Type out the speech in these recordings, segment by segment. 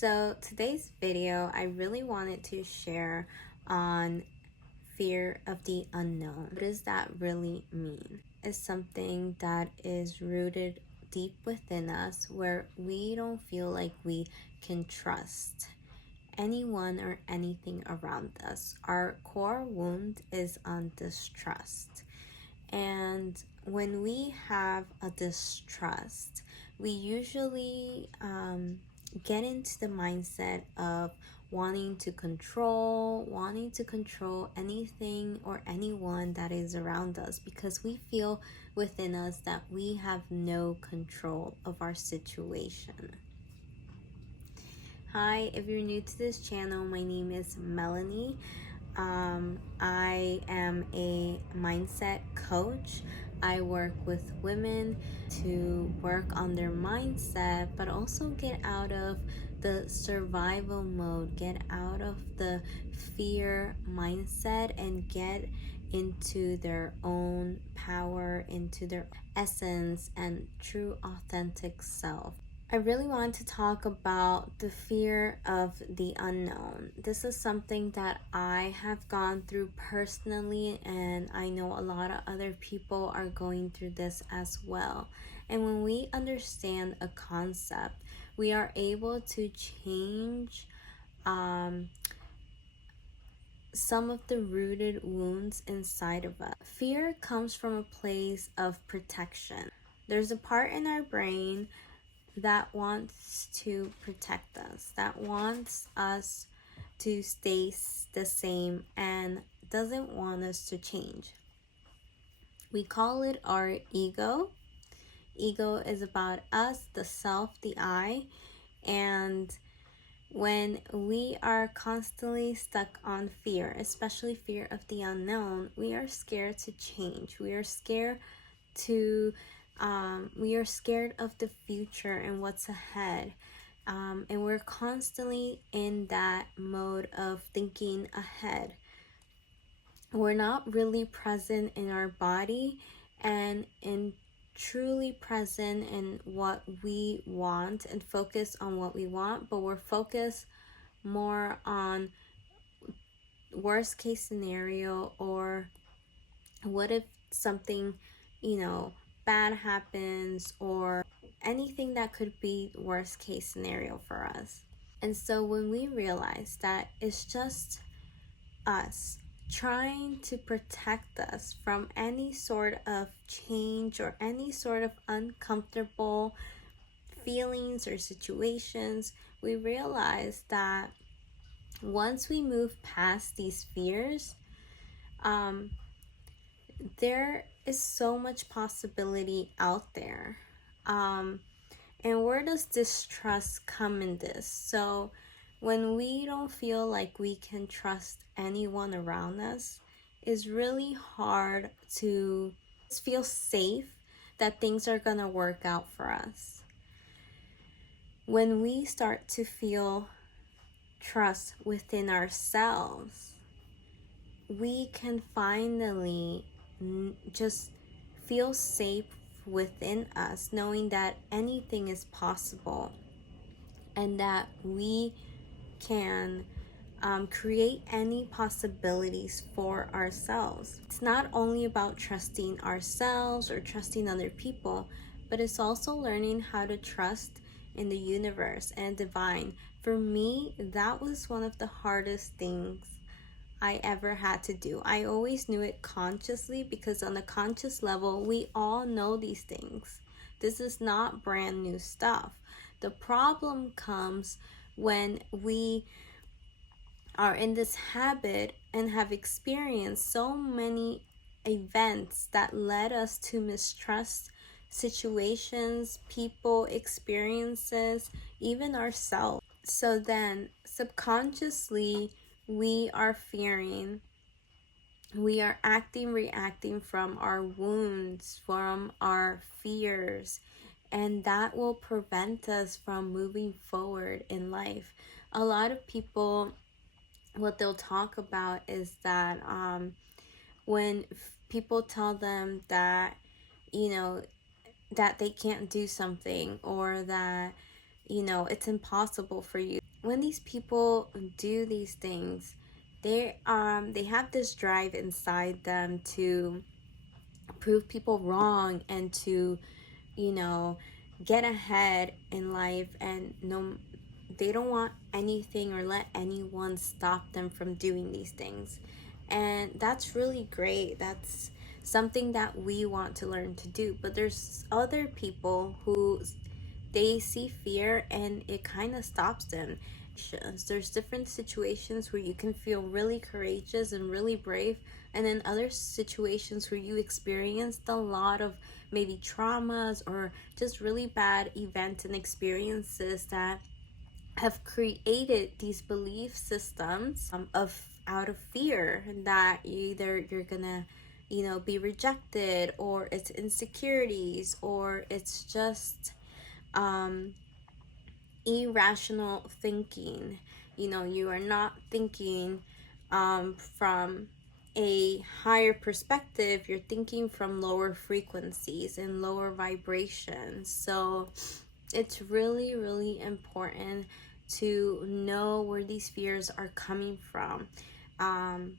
So today's video, I really wanted to share on fear of the unknown. What does that really mean? It's something that is rooted deep within us where we don't feel like we can trust anyone or anything around us. Our core wound is on distrust. And when we have a distrust, we usually get into the mindset of wanting to control anything or anyone that is around us because we feel within us that we have no control of our situation. Hi, if you're new to this channel, my name is Melanie. I am a mindset coach. I work with women to work on their mindset, but also get out of the survival mode, get out of the fear mindset, and get into their own power, into their essence and true authentic self. I really want to talk about the fear of the unknown. This is something that I have gone through personally, and I know a lot of other people are going through this as well. And when we understand a concept, we are able to change some of the rooted wounds inside of us. Fear comes from a place of protection. There's a part in our brain that wants to protect us, that wants us to stay the same and doesn't want us to change. We call it our ego. Ego is about us, the self, the I, and when we are constantly stuck on fear, especially fear of the unknown, we are scared to change. We are scared of the future and what's ahead. And we're constantly in that mode of thinking ahead. We're not really present in our body and in truly present in what we want and focus on what we want, but we're focused more on worst case scenario, or what if something, bad happens, or anything that could be worst case scenario for us. And so when we realize that it's just us trying to protect us from any sort of change or any sort of uncomfortable feelings or situations, we realize that once we move past these fears, there is so much possibility out there. And where does distrust come in this? So when we don't feel like we can trust anyone around us, it's really hard to feel safe that things are gonna work out for us. When we start to feel trust within ourselves, we can finally just feel safe within us, knowing that anything is possible and that we can create any possibilities for ourselves. It's not only about trusting ourselves or trusting other people, but it's also learning how to trust in the universe and divine. For me, that was one of the hardest things I ever had to do. I always knew it consciously because on a conscious level, we all know these things. This is not brand new stuff. The problem comes when we are in this habit and have experienced so many events that led us to mistrust situations, people, experiences, even ourselves. So then subconsciously, we are fearing, we are reacting from our wounds, from our fears, and that will prevent us from moving forward in life. A lot of people, what they'll talk about is that when people tell them that, that they can't do something, or that, it's impossible for you, when these people do these things, they have this drive inside them to prove people wrong and to, you know, get ahead in life, and no, they don't want anything or let anyone stop them from doing these things. And that's really great. That's something that we want to learn to do. But there's other people who they see fear and it kind of stops them. There's different situations where you can feel really courageous and really brave, and then other situations where you experienced a lot of maybe traumas or just really bad events and experiences that have created these belief systems of out of fear that either you're gonna, you know, be rejected, or it's insecurities, or it's just um irrational thinking. You know, you are not thinking from a higher perspective, you're thinking from lower frequencies and lower vibrations. So it's really, really important to know where these fears are coming from. Um,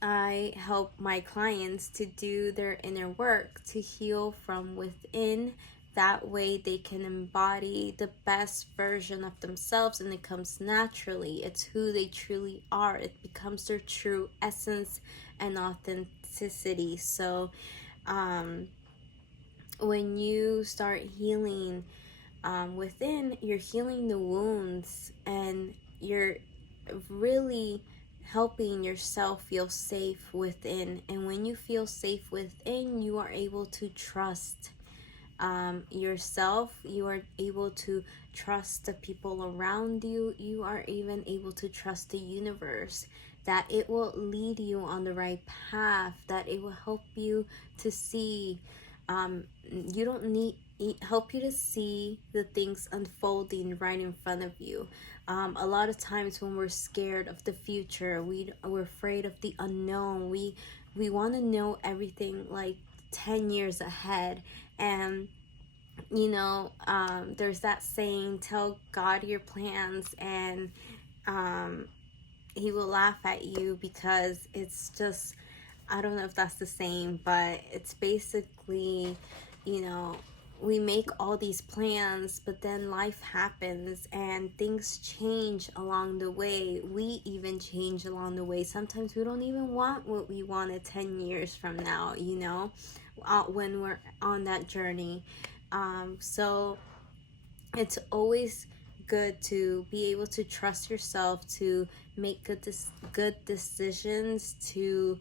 I help my clients to do their inner work to heal from within. That way they can embody the best version of themselves, and it comes naturally. It's who they truly are. It becomes their true essence and authenticity. So when you start healing within, you're healing the wounds, and you're really helping yourself feel safe within. And when you feel safe within, you are able to trust yourself. You are able to trust the people around you. You are even able to trust the universe, that it will lead you on the right path, that it will help you to see. You don't need help you to see the things unfolding right in front of you. A lot of times when we're scared of the future, we're afraid of the unknown. We want to know everything like 10 years ahead. And you know, there's that saying, tell God your plans, and um, he will laugh at you, because it's just, I don't know if that's the same, but it's basically, you know, we make all these plans, but then life happens and things change along the way. We even change along the way. Sometimes we don't even want what we wanted 10 years from now, you know, when we're on that journey. So it's always good to be able to trust yourself, to make good decisions, to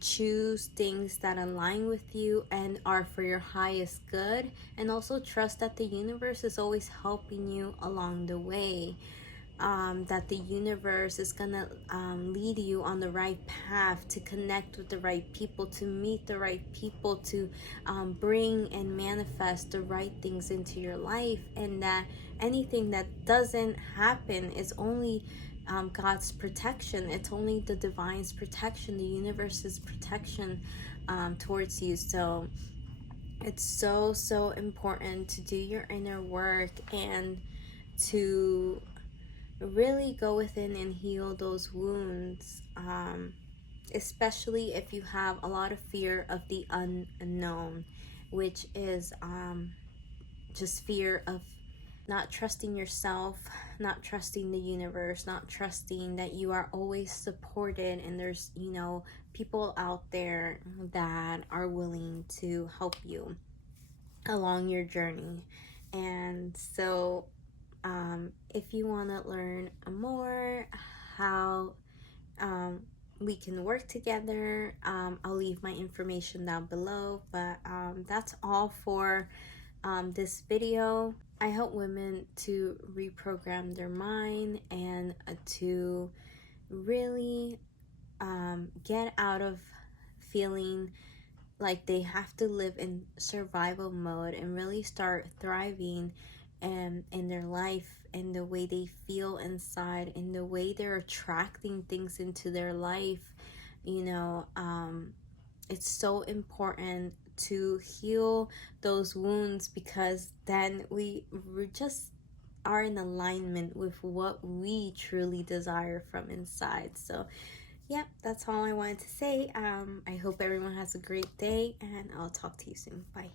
choose things that align with you and are for your highest good, and also trust that the universe is always helping you along the way. That the universe is gonna lead you on the right path, to connect with the right people, to meet the right people, to bring and manifest the right things into your life, and that anything that doesn't happen is only God's protection. It's only the divine's protection, the universe's protection towards you. So it's so, so important to do your inner work and to really go within and heal those wounds, especially if you have a lot of fear of the unknown, which is just fear of not trusting yourself, not trusting the universe, not trusting that you are always supported, and there's, you know, people out there that are willing to help you along your journey. And so if you want to learn more how we can work together, I'll leave my information down below. But that's all for this video. I help women to reprogram their mind and to really get out of feeling like they have to live in survival mode, and really start thriving in their life, in the way they feel inside, in the way they're attracting things into their life. You know, it's so important to heal those wounds, because then we're just are in alignment with what we truly desire from inside. So yeah, that's all I wanted to say. I hope everyone has a great day, and I'll talk to you soon. Bye.